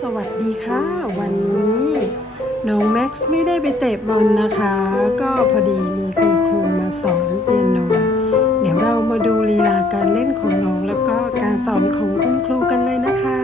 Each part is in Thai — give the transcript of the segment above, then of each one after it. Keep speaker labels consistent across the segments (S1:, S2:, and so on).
S1: สวัสดีค่ะ วันนี้น้องแม็กซ์ไม่ได้ไปเตะบอลนะคะ ก็พอดีมีคุณครูมาสอนเปียโนเดี๋ยวเรามาดูลีลาการเล่นของน้องแล้วก็การสอนของคุณครูกันเลยนะคะ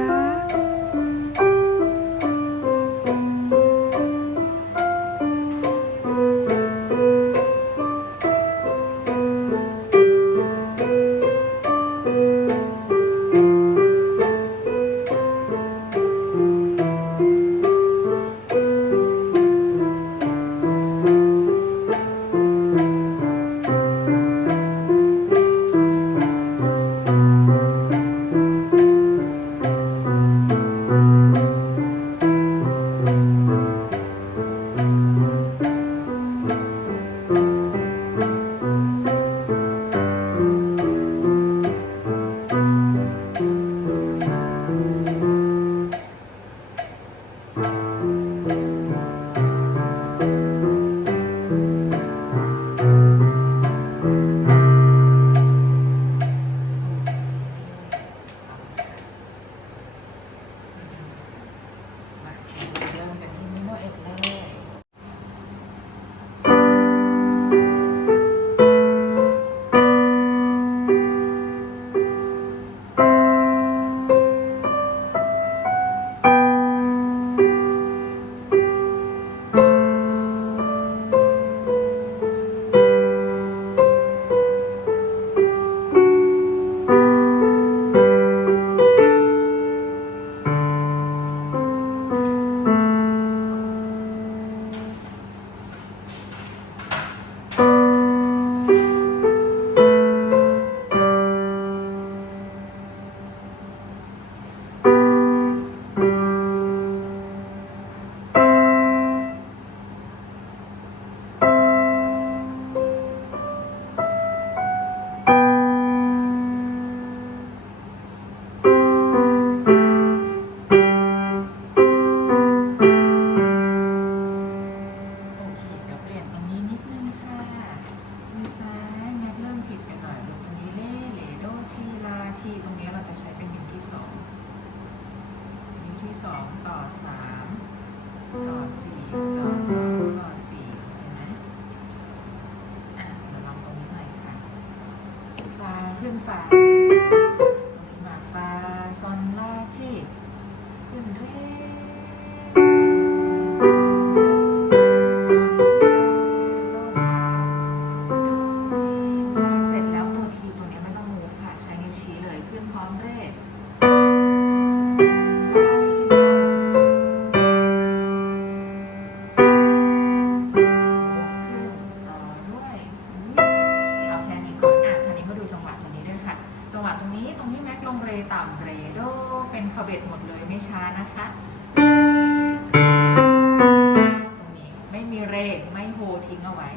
S2: สองต่อสามต่อสี่ต่อสองต่อสี่เห็นไหมอะมาลองตรงนี้ใหม่ค่ะฟ้าขึ้นฟ้า ต่ำเรโดเป็นคาเบตหมดเลยไม่ช้านะคะ ตรงนี้ไม่มีเรไม่โฮทิ้งเอาไว้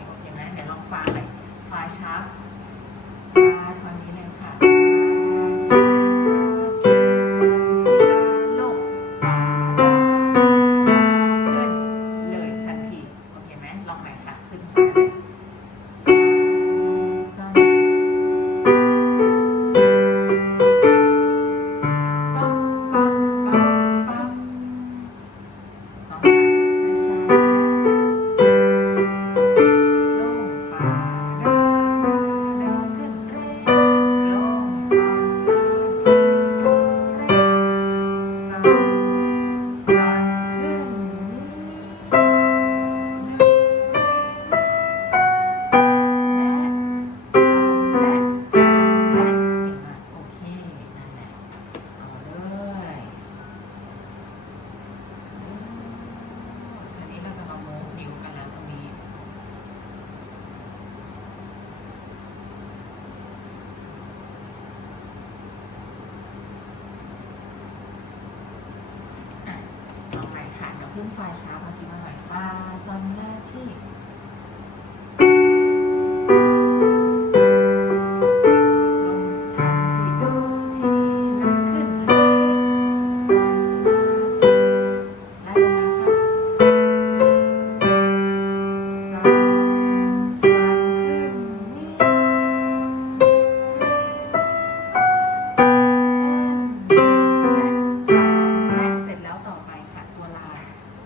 S2: ฝ่ายสถาปนิกหน่อยฝ่ายสำหรับที่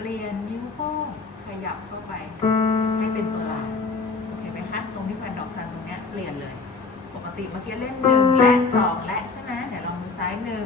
S2: เปลี่ยนนิ้วโป้งขยับเข้าไป ให้เป็นตัวลาโอเคไหมคะตรงที่แผ่นดอกจันตรงเนี้ยเปลี่ยนเลย ปกติเมื่อกี้เล่นหนึ่งและสองและใช่ไหมเดี๋ยวลองมือซ้ายหนึ่ง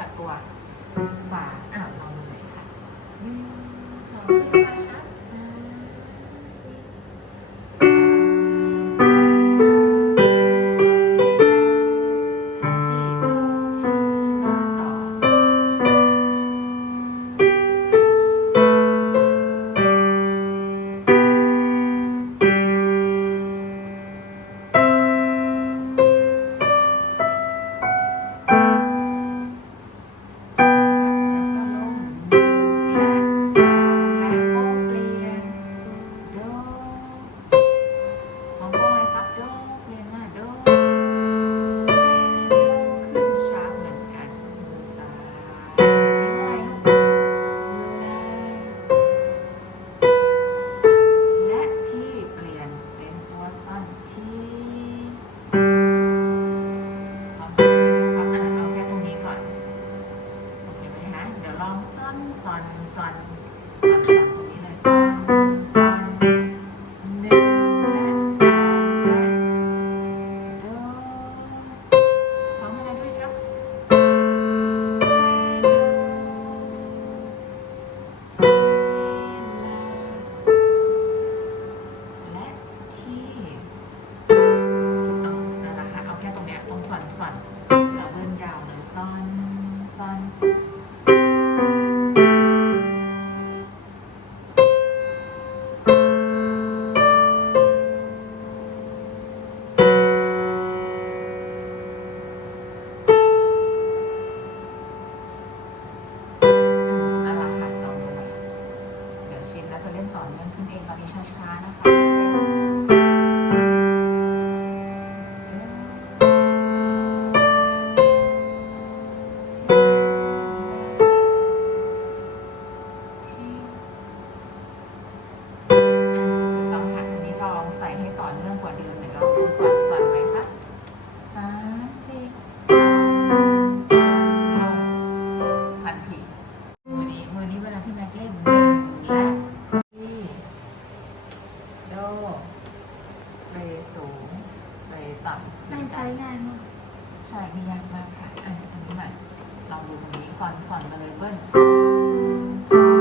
S2: จากตัวฝาอ่าวเหน่อยค่ะ สี่มสองทันทีมือนี้มือนี้เวลาที่แม็กเล่นหนและสี่โดเรสูงเรต่ำ
S3: มันใช้งานมา
S2: ใช่ไม่ยากมากค่ะอันนี้ใหม่ลองดูตรงนี้ซอนซอนมาเลยเบิ้ลสอง